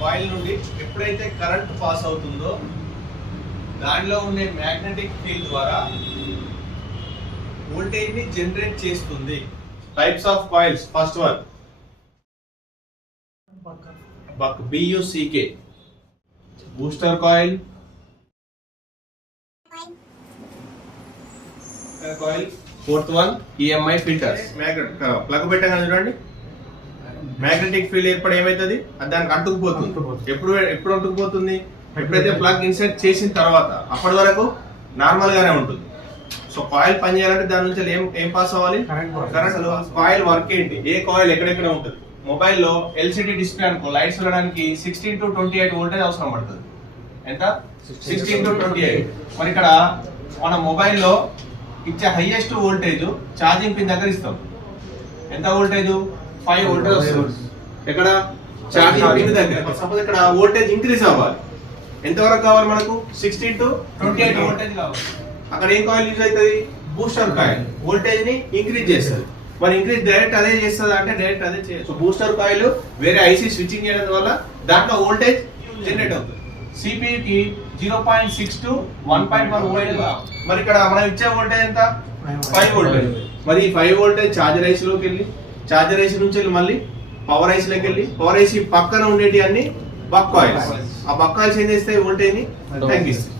Coil నుండి ఎప్పుడైతే current pass అవుతుందో దానిలో ఉండే మ్యాగ్నెటిక్ ఫీల్డ్ ద్వారా వోల్టేజ్ ని జనరేట్ చేస్తుంది. Types of coils. First one buck BUCK booster coil coil. Fourth one EMI filters. Plug పెట్టగానే చూడండి మ్యాగ్నెటిక్ ఫీల్డ్ ఏర్పడి ఏమైతుంది అది దానికి అంటుకుపోతుంది. ఎప్పుడు అంటుకుపోతుంది? ఎప్పుడైతే ప్లగ్ ఇన్సర్ట్ చేసిన తర్వాత అప్పటి వరకు నార్మల్ గానే ఉంటుంది. సో కాయిల్ పని చేయాలంటే దాని నుంచి ఏం పాస్ అవ్వాలి? కరెంట్. కాయిల్ వర్క్ ఏంటి? ఏ కాయిల్ ఎక్కడెక్కడ ఉంటుంది? మొబైల్లో LCD డిస్ప్లే అనుకో, లైట్స్ వెళ్ళడానికి 16 to 28 వోల్టేజ్ అవసరం పడుతుంది. ఎంత? 16 to 28. మరి ఇక్కడ మన మొబైల్లో ఇచ్చే హైయెస్ట్ వోల్టేజ్ ఛార్జింగ్ పిన్ దగ్గర ఇస్తాం. ఎంత వోల్టేజ్? 5 వోల్టేజ్ వస్తుంది. ఎక్కడ? ఛార్జింగ్ పిన్ దగ్గర. సపోజ్ ఇక్కడ వోల్టేజ్ ఇంక్రీజ్ అవ్వాలి. ఎంత వరకు కావాలి మనకు? 16 to 28 వోల్టేజ్ కావాలి. అక్కడ ఏం కాయిల్ యూజ్ అవుతుంది? Booster coil. వోల్టేజ్ ని ఇంక్రీజ్ చేస్తుంది. మరి ఇంక్రీజ్ డైరెక్ట్ అదే చేస్తుంది అంటే డైరెక్ట్ అదే చేయదు. సో బూస్టర్ కాయిల్ వేరే IC స్విచ్చింగ్ చేయడం వల్ల దాంట్లో వోల్టేజ్ జనరేట్ అవుతుంది. CPU కి 0.6 to 1.1 వోల్టేజ్. మరి ఇక్కడ మనం ఇచ్చే వోల్టేజ్ ఎంత? 5 వోల్టేజ్. మరి ఈ 5 వోల్టేజ్ చార్జర్ IC లోకి వెళ్ళి, చార్జర్ IC నుంచి వెళ్ళి మళ్ళీ పవర్ IC లోకి వెళ్ళి, పవర్ IC పక్కన ఉండేటి అన్ని బక్ కాయిల్స్. ఆ బక్ కాయిల్స్ ఏం చేస్తాయి? వోల్టేజ్ ని తగ్గిస్తాయి.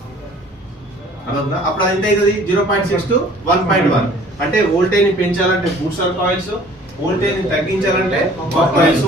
అర్థమవుతుందా? అప్పుడు అది ఎంత అవుతుంది? 0.6 to 1.1. అంటే వోల్టేజ్ ని పెంచాలంటే బూస్టర్ కాయిల్స్, వోల్టేజ్ ని తగ్గించాలంటే బక్ కాయిల్స్.